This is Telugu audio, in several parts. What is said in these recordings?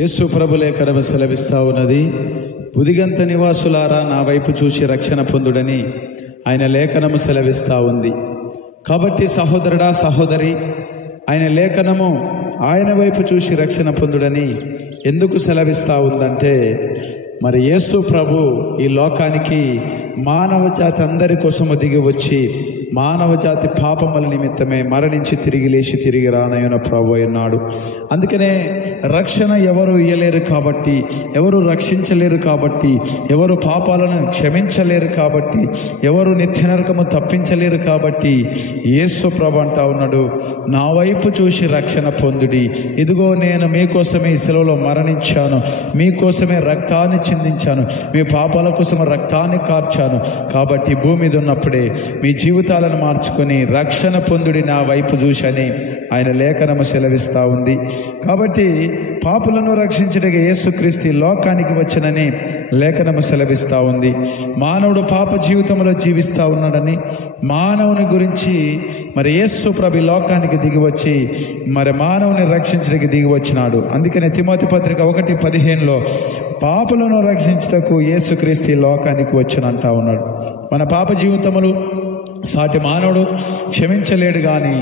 యేసు ప్రభు లేఖనము సెలవిస్తా ఉన్నది, బుదిగంత నివాసులారా నా వైపు చూసి రక్షణ పొందుడని ఆయన లేఖనము సెలవిస్తా ఉంది. కాబట్టి సహోదరుడా సహోదరి, ఆయన లేఖనము ఆయన వైపు చూసి రక్షణ పొందుడని ఎందుకు సెలవిస్తా ఉందంటే, మరి యేసు ప్రభు ఈ లోకానికి మానవ జాతి అందరి కోసము దిగి వచ్చి మానవ జాతి పాపముల నిమిత్తమే మరణించి తిరిగి లేచి తిరిగి రానయ్యున్న ప్రభు అన్నాడు. అందుకనే రక్షణ ఎవరు ఇయ్యలేరు కాబట్టి, ఎవరు రక్షించలేరు కాబట్టి, ఎవరు పాపాలను క్షమించలేరు కాబట్టి, ఎవరు నిత్య నరకము తప్పించలేరు కాబట్టి యేసు ప్రభు అంటా ఉన్నాడు, నా వైపు చూసి రక్షణ పొందుడి. ఇదిగో నేను మీకోసమే ఈ శిలువలో మరణించాను, మీకోసమే రక్తాన్ని చిందించాను, మీ పాపాల కోసం రక్తాన్ని కార్చాను. కాబట్టి భూమి మీద ఉన్నప్పుడే మీ జీవితాలను మార్చుకొని రక్షణ పొందుడి నా వైపు చూసని ఆయన లేఖనము సెలవిస్తా ఉంది. కాబట్టి పాపులను రక్షించడానికి యేసుక్రీస్తు లోకానికి వచ్చనని లేఖనము సెలవిస్తా ఉంది. మానవుడు పాప జీవితంలో జీవిస్తూ ఉన్నాడని, మానవుని గురించి మరి యేసు ప్రభు లోకానికి దిగి వచ్చి మరి మానవుని రక్షించడానికి దిగి వచ్చినాడు. అందుకనే తిమోతి పత్రిక 1:15 పాపులను రక్షించటకు యేసుక్రీస్తు లోకానికి వచ్చనంటా ఉన్నాడు. మన పాప జీవితములు సాటి మానవుడు క్షమించలేడు, కానీ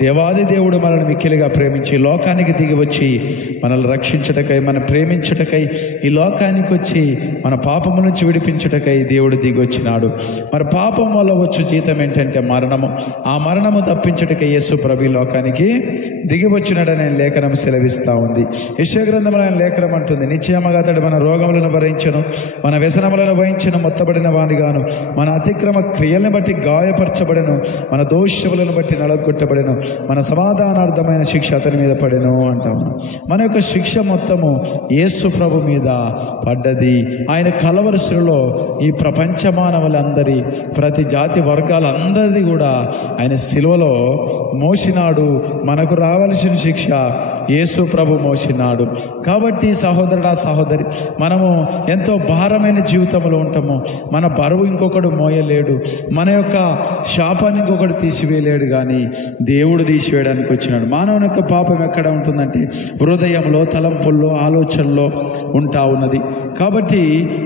దేవాది దేవుడు మనల్ని మిక్కిలిగా ప్రేమించి లోకానికి దిగి వచ్చి మనల్ని రక్షించటకై, మనం ప్రేమించుటకై ఈ లోకానికి వచ్చి మన పాపము నుంచి విడిపించుటకై దేవుడు దిగి వచ్చినాడు. మరి పాపం వల్ల వచ్చు జీతం ఏంటంటే మరణము. ఆ మరణము తప్పించుటకై యేసు ప్రభు లోకానికి దిగి వచ్చినాడని లేఖనం సెలవిస్తూ ఉంది. యెషయా గ్రంథంలో ఆయన లేఖనం అంటుంది, నిశ్చయముగా అతడు మన రోగములను భరించెను, మన వ్యసనములను వహించెను, మొత్తబడిన వానిగాను, మన అతిక్రమ క్రియలను బట్టి గాయపరచబడెను, మన దోషములను బట్టి నలగొట్టబడెను, మన సమాధానార్థమైన శిక్ష అతని మీద పడెను అంటాము. మన యొక్క శిక్ష మొత్తము యేసు ప్రభు మీద పడ్డది. ఆయన కలవరసులో ఈ ప్రపంచ మానవులందరి, ప్రతి జాతి వర్గాలందరిది కూడా ఆయన శిలువలో మోసినాడు. మనకు రావలసిన శిక్ష యేసు ప్రభు మోసినాడు. కాబట్టి సహోదరుడా సహోదరి, మనము ఎంతో భారమైన జీవితంలో ఉంటాము. మన బరువు ఇంకొకడు మోయలేడు, మన యొక్క శాపాన్ని ఇంకొకడు తీసివేయలేడు, కానీ దేవుడు తీసివేయడానికి వచ్చినాడు. మానవుని యొక్క పాపం ఎక్కడ ఉంటుందంటే హృదయంలో, తలంపుల్లో, ఆలోచనలో ఉంటా ఉన్నది. కాబట్టి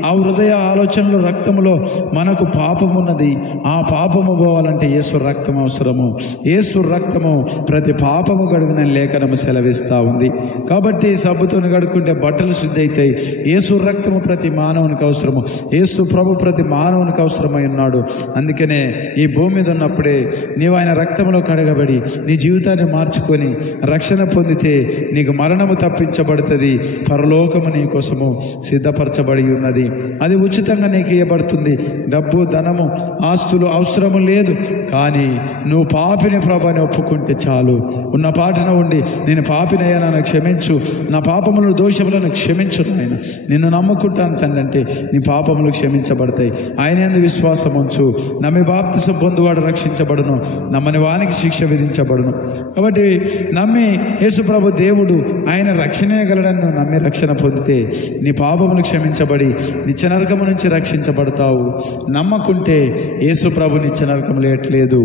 ఆ హృదయ ఆలోచనలు, రక్తములో మనకు పాపం ఉన్నది. ఆ పాపము పోవాలంటే యేసు రక్తం అవసరము. యేసు రక్తము ప్రతి పాపము గడుగున లేఖనము సెలవిస్తా ఉంది. కాబట్టి సబ్బుతో గడుకుంటే బట్టలు శుద్ధి అవుతాయి. యేసు రక్తము ప్రతి మానవునికి అవసరము. యేసు ప్రభు ప్రతి మానవునికి అవసరమై ఉన్నాడు. అందుకనే ఈ భూమి మీద ఉన్నప్పుడే నీవు ఆయన రక్తంలో కడగబడి నీ జీవితాన్ని మార్చుకొని రక్షణ పొందితే నీకు మరణము తప్పించబడుతుంది. పరలోకము నీ కోసము సిద్ధపరచబడి ఉన్నది. అది ఉచితంగా నీకు ఇవ్వబడుతుంది. డబ్బు, ధనము, ఆస్తులు అవసరము లేదు. కానీ నువ్వు పాపిని ప్రభాని ఒప్పుకుంటే చాలు. ఉన్న పాటన ఉండి, నేను పాపినయ్యా, నన్ను క్షమించు, నా పాపములను దోషములను క్షమించు నాయన, నిన్ను నమ్ముకుంటాను తండ్రి అంటే నీ పాపములు క్షమించబడతాయి. ఆయన యందు విశ్వాసం ఉంచు. నమ్మి బాప్తిసం పొందువాడు రక్షించబడును, నమ్మని వానికి శిక్ష విధించబడును. కాబట్టి నమ్మి యేసు ప్రభు దేవుడు ఆయన రక్షణగలడని నువ్వు నమ్మి రక్షణ పొందితే నీ పాపములు క్షమించబడి నిత్య నరకము నుంచి రక్షించబడతావు. నమ్మకుంటే యేసు ప్రభు నిత్య నరకము లేట్లేదు.